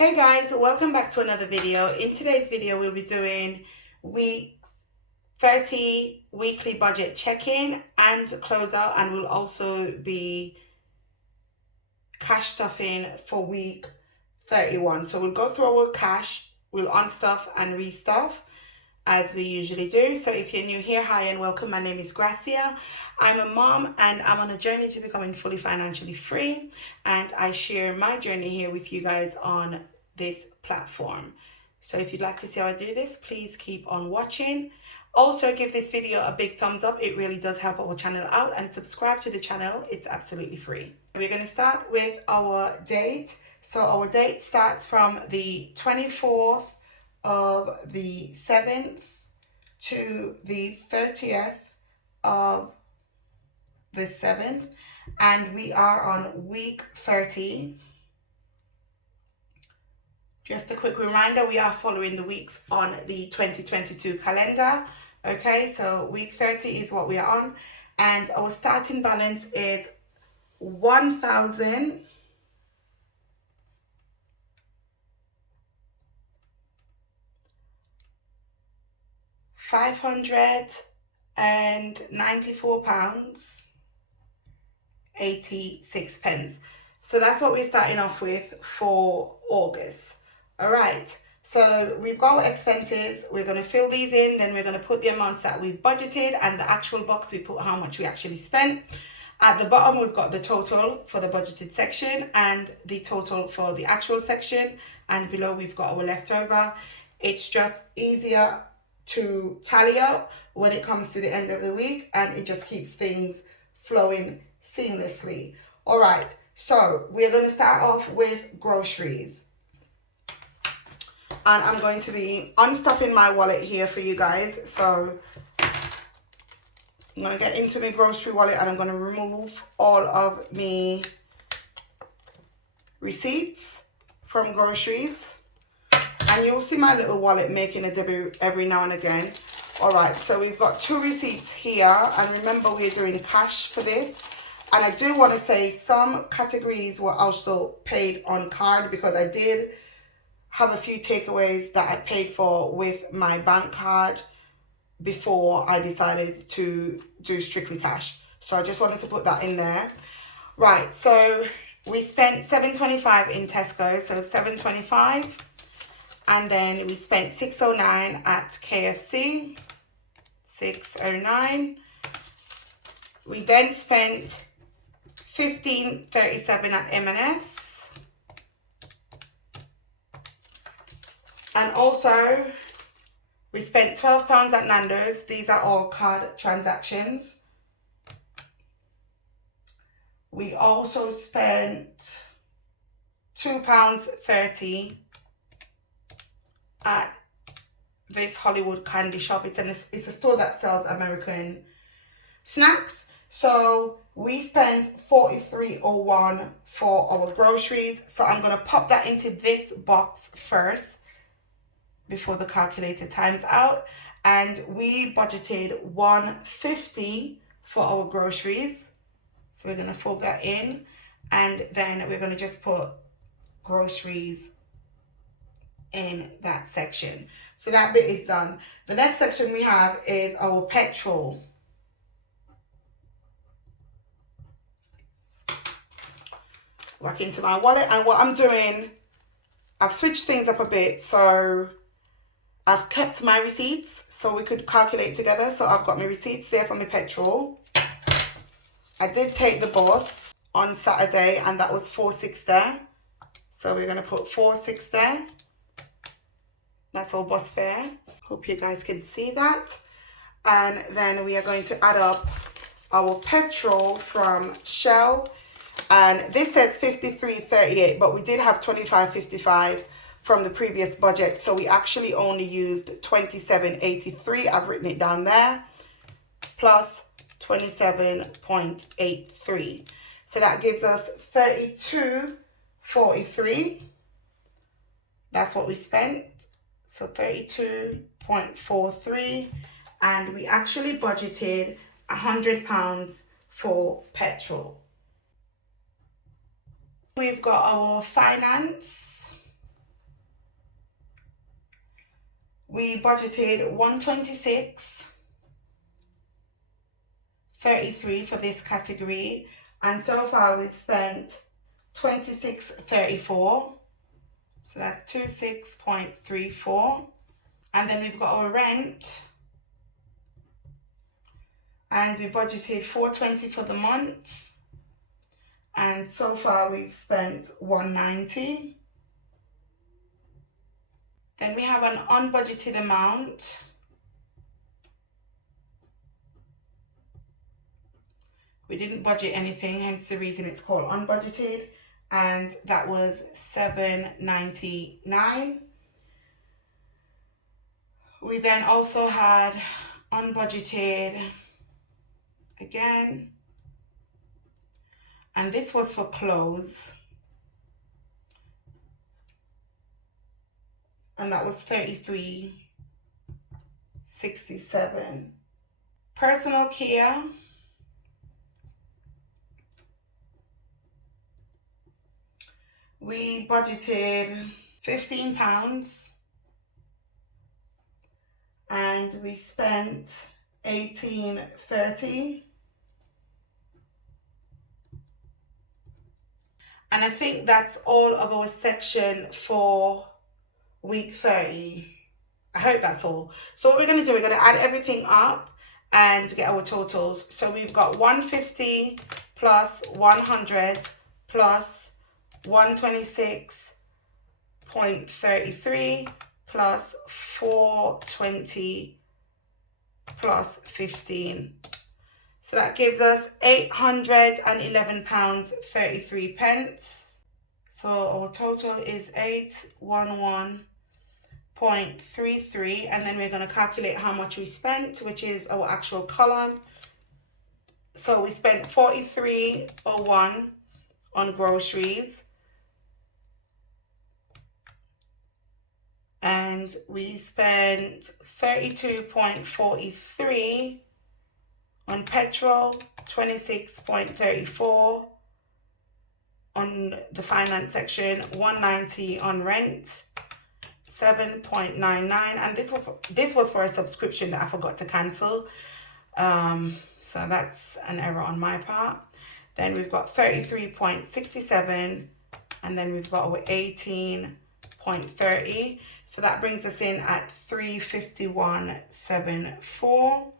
Hey guys, welcome back to another video. In today's video, we'll be doing week 30 weekly budget check-in and closeout, and we'll also be cash stuffing for week 31. So we'll go through our cash, we'll unstuff and restuff as we usually do. So if you're new here, hi and welcome. My name is Gracia. I'm a mom and I'm on a journey to becoming fully financially free, and I share my journey here with you guys on this platform. So if you'd like to see how I do this, please keep on watching. Also give this video a big thumbs up. It really does help our channel out, and subscribe to the channel. It's absolutely free. We're going to start with our date. So our date starts from the 24th of the 7th to the 30th of the 7th, and we are on week 30. Just a quick reminder, we are following the weeks on the 2022 calendar. Okay, so week 30 is what we are on, and our starting balance is 1,000 £594 86 pence. So that's what we're starting off with for August. All right, so we've got our expenses. We're going to fill these in, then we're going to put the amounts that we've budgeted, and the actual box we put how much we actually spent. At the bottom, we've got the total for the budgeted section and the total for the actual section, and below we've got our leftover. It's just easier to tally up when it comes to the end of the week, and it just keeps things flowing seamlessly. All right, so we're going to start off with groceries, and I'm going to be unstuffing my wallet here for you guys. So I'm going to get into my grocery wallet, and I'm going to remove all of my receipts from groceries, and you'll see my little wallet making a debut every now and again. All right, so we've got 2 receipts here, and remember we're doing cash for this. And I do want to say some categories were also paid on card, because I did have a few takeaways that I paid for with my bank card before I decided to do strictly cash. So I just wanted to put that in there. Right, so we spent $7.25 in Tesco, so $7.25. And then we spent $6.09 at KFC, $6.09. We then spent $15.37 at M&S. And also, we spent £12 at Nando's. These are all card transactions. We also spent £2.30 at this Hollywood candy shop. It's a store that sells American snacks. So we spent $43.01 for our groceries. So I'm going to pop that into this box first before the calculator times out. And we budgeted $150 for our groceries. So we're going to fold that in, and then we're going to just put groceries in that section. So that bit is done. The next section we have is our petrol. Back into my wallet, and what I'm doing, I've switched things up a bit. So I've kept my receipts so we could calculate together. So I've got my receipts there for my petrol. I did take the bus on Saturday, and that was $4.60. So we're going to put $4.60. That's our bus fare. Hope you guys can see that. And then we are going to add up our petrol from Shell. And this says $53.38, but we did have $25.55 from the previous budget. So we actually only used $27.83. I've written it down there. Plus $27.83. So that gives us $32.43. That's what we spent. So $32.43, and we actually budgeted £100 for petrol. We've got our finance. we budgeted 126.33 for this category, and so far we've spent 26.34, so that's 26.34. And then we've got our rent, and we budgeted 420 for the month, and so far we've spent 190. Then we have an unbudgeted amount. We didn't budget anything, hence the reason it's called unbudgeted, and that was $7.99. We then also had unbudgeted again, and this was for clothes, and that was $33.67. Personal care, we budgeted £15 and we spent $18.30. And I think that's all of our section for week 30. I hope that's all. So what we're going to do, we're going to add everything up and get our totals. So we've got 150 plus 100 plus 126.33 plus 420 plus 15. So that gives us £811.33. So our total is 811.33, and then we're going to calculate how much we spent, which is our actual column. So we spent $43.01 on groceries, and we spent $32.43 on petrol, 26.34 on the finance section, 190 on rent, 7.99, and this was for a subscription that I forgot to cancel. So that's an error on my part. Then we've got 33.67, and then we've got our 18.30. So that brings us in at 351.74.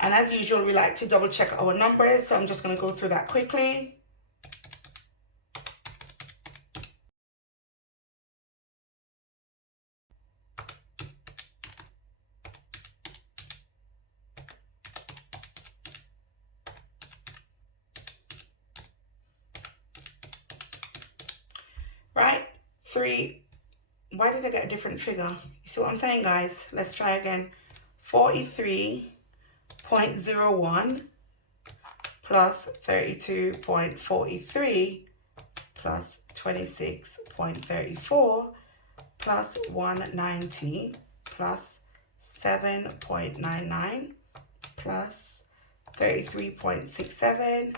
And as usual, we like to double check our numbers. So I'm just going to go through that quickly. Right, why did I get a different figure? You see what I'm saying, guys? Let's try again. 43.01 plus 32.43 plus 26.34 plus 190 plus 7.99 plus 33.67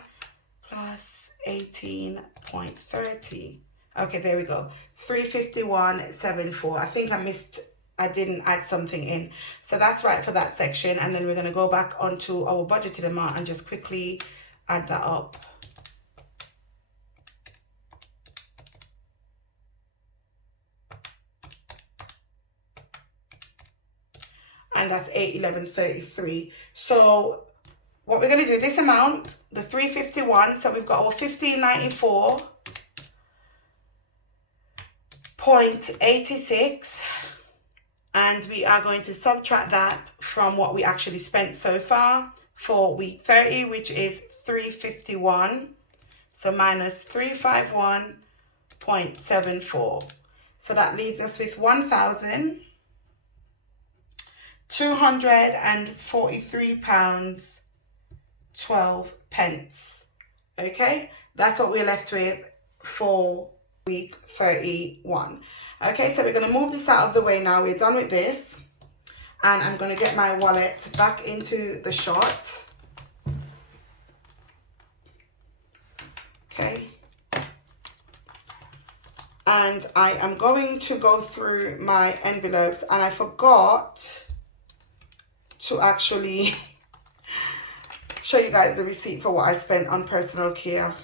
plus 18.30. Okay, there we go. 351.74. I think I didn't add something in. So that's right for that section. And then we're going to go back onto our budgeted amount and just quickly add that up. And that's 811.33. So what we're going to do, this amount, the 351, so we've got our 1594.86, and we are going to subtract that from what we actually spent so far for week 30, which is 351. So minus 351.74. So that leaves us with £1,243.12. Okay, that's what we're left with for week 31. Okay, so we're going to move this out of the way now. We're done with this, and I'm going to get my wallet back into the shot. Okay, and I am going to go through my envelopes, and I forgot to actually show you guys the receipt for what I spent on personal care.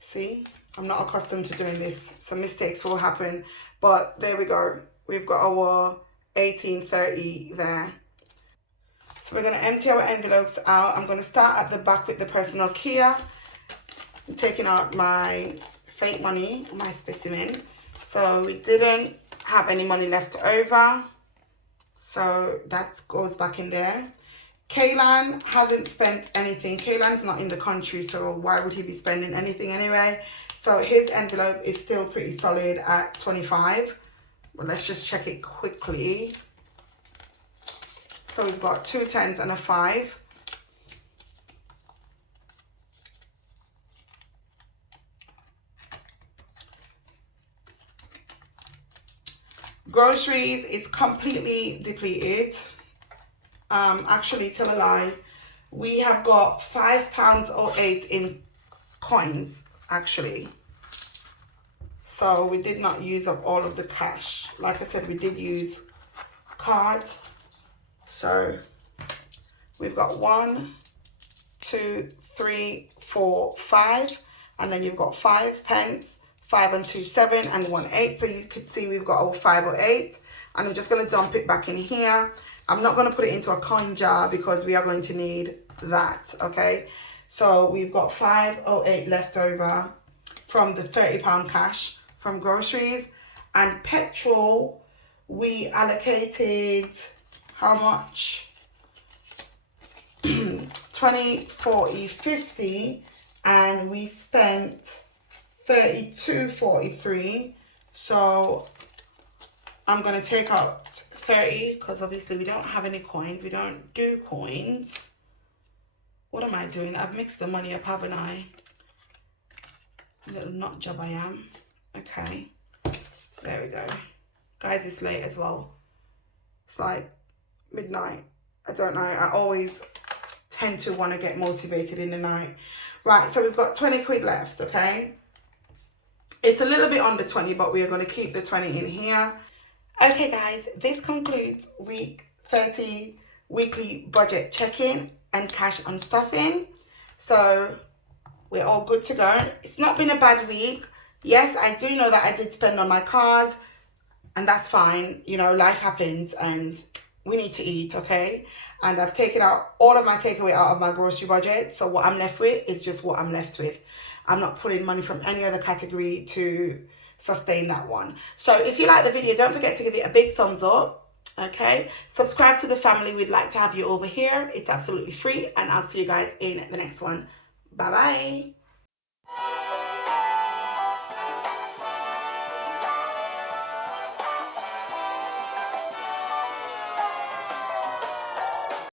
See, I'm not accustomed to doing this. Some mistakes will happen, but there we go. We've got our 1830 there. So we're going to empty our envelopes out. I'm going to start at the back with the personal care. I'm taking out my fake money, my specimen. So we didn't have any money left over, so that goes back in there. Kaylan hasn't spent anything. Kaylan's not in the country, so why would he be spending anything anyway? So his envelope is still pretty solid at 25. But let's just check it quickly. So we've got 2 10s and a 5. Groceries is completely depleted. Actually, tell a lie, we have got £5.08 in coins, actually. So we did not use up all of the cash. Like I said, we did use cards. So we've got 1, 2, 3, 4, 5, and then you've got 5 pence, 5 and 2 7, and 1 8. So you could see we've got our 508, and I'm just going to dump it back in here. I'm not going to put it into a coin jar because we are going to need that. Okay, so we've got 508 left over from the £30 cash from groceries. And petrol, we allocated how much? 20, 40, 50, and we spent 32.43. So I'm going to take out 30 because obviously we don't have any coins. We don't do coins. What am I doing? I've mixed the money up, haven't I? A little nut job I am. Okay, there we go. Guys, it's late as well. It's like midnight. I don't know. I always tend to want to get motivated in the night. Right, so we've got 20 quid left, okay? It's a little bit under 20, but we are going to keep the 20 in here. Okay, guys, this concludes week 30 weekly budget check-in and cash unstuffing. So we're all good to go. It's not been a bad week. Yes, I do know that I did spend on my card, and that's fine. You know, life happens and we need to eat, okay? And I've taken out all of my takeaway out of my grocery budget. So what I'm left with is just what I'm left with. I'm not pulling money from any other category to sustain that one. So if you like the video, don't forget to give it a big thumbs up, okay? Subscribe to the family. We'd like to have you over here. It's absolutely free, and I'll see you guys in the next one. Bye-bye.